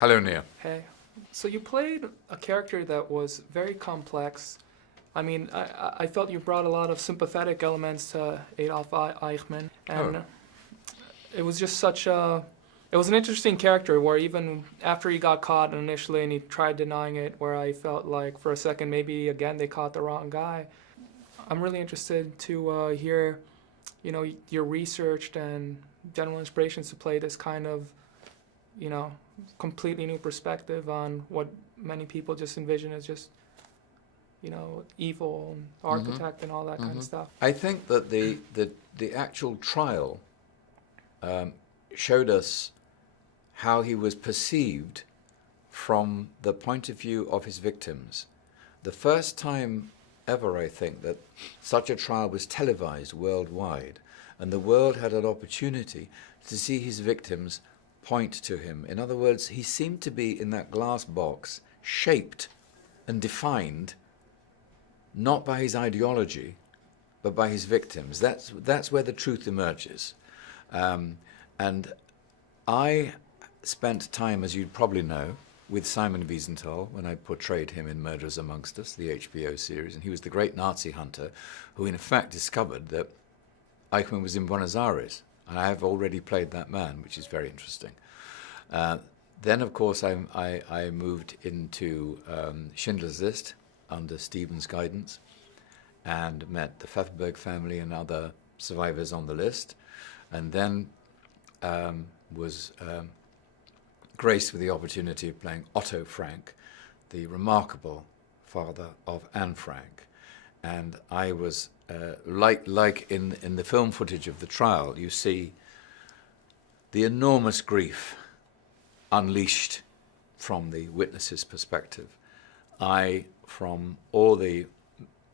Hello, Nir. Hey. So you played a character that was very complex. I mean, I felt you brought a lot of sympathetic elements to Adolf Eichmann, and Oh. it was just such a... It was an interesting character where even after he got caught initially and he tried denying it, where I felt like for a second maybe again they caught the wrong guy. I'm really interested to hear, your researched and general inspirations to play this kind of, completely new perspective on what many people just envision as just, evil and architect and all that kind of stuff. I think that the actual trial showed us how he was perceived from the point of view of his victims. The first time ever, I think, that such a trial was televised worldwide, and the world had an opportunity to see his victims point to him. In other words, he seemed to be in that glass box, shaped and defined not by his ideology, but by his victims. That's where the truth emerges. And I spent time, as you probably know, with Simon Wiesenthal when I portrayed him in Murderers Amongst Us, the HBO series, and he was the great Nazi hunter who in fact discovered that Eichmann was in Buenos Aires, and I have already played that man, which is very interesting. Then, of course, I moved into Schindler's List under Stephen's guidance and met the Pfefferberg family and other survivors on the list, and then was graced with the opportunity of playing Otto Frank, the remarkable father of Anne Frank. And I was, like in the film footage of the trial, you see the enormous grief unleashed from the witness's perspective. I, from all the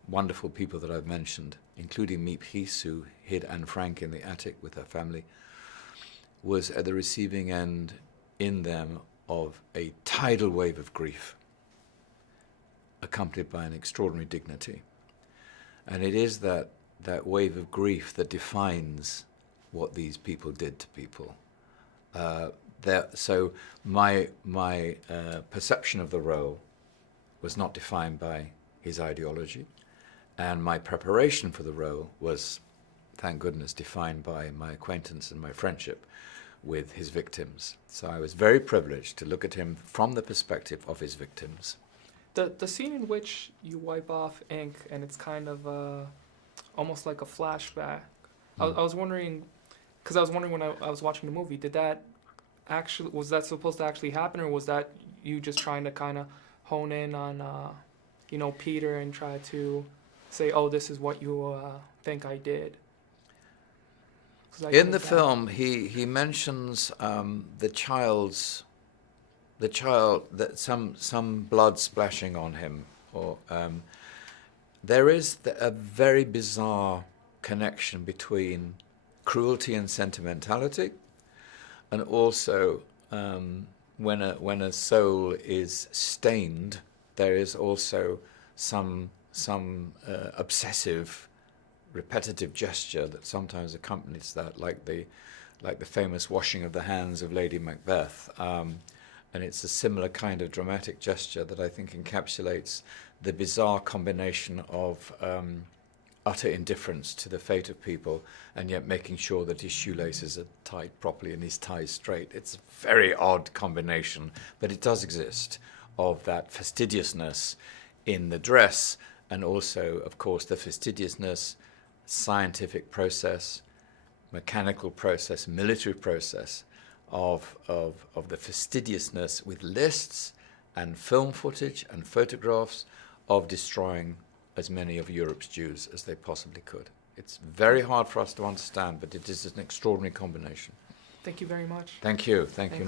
wonderful people that I've mentioned, including Miep Gies, who hid Anne Frank in the attic with her family, was at the receiving end in them of a tidal wave of grief, accompanied by an extraordinary dignity. And it is that wave of grief that defines what these people did to people. So my perception of the role was not defined by his ideology, and my preparation for the role was, thank goodness, defined by my acquaintance and my friendship with his victims. So I was very privileged to look at him from the perspective of his victims. The scene in which you wipe off ink and it's kind of almost like a flashback. I was wondering, because I was wondering when I was watching the movie, was that supposed to actually happen, or was that you just trying to kind of hone in on, Peter and try to say, oh, this is what you think I did? In the film, he mentions the child, that some blood splashing on him, or there is a very bizarre connection between cruelty and sentimentality, and also when a soul is stained, there is also some obsessive, repetitive gesture that sometimes accompanies that, like the famous washing of the hands of Lady Macbeth. And it's a similar kind of dramatic gesture that I think encapsulates the bizarre combination of utter indifference to the fate of people and yet making sure that his shoelaces are tied properly and his ties straight. It's a very odd combination, but it does exist, of that fastidiousness in the dress, and also, of course, the fastidiousness, scientific process, mechanical process, military process of the fastidiousness with lists and film footage and photographs of destroying as many of Europe's Jews as they possibly could. It's very hard for us to understand, but it is an extraordinary combination. Thank you very much. Thank you. Thank you.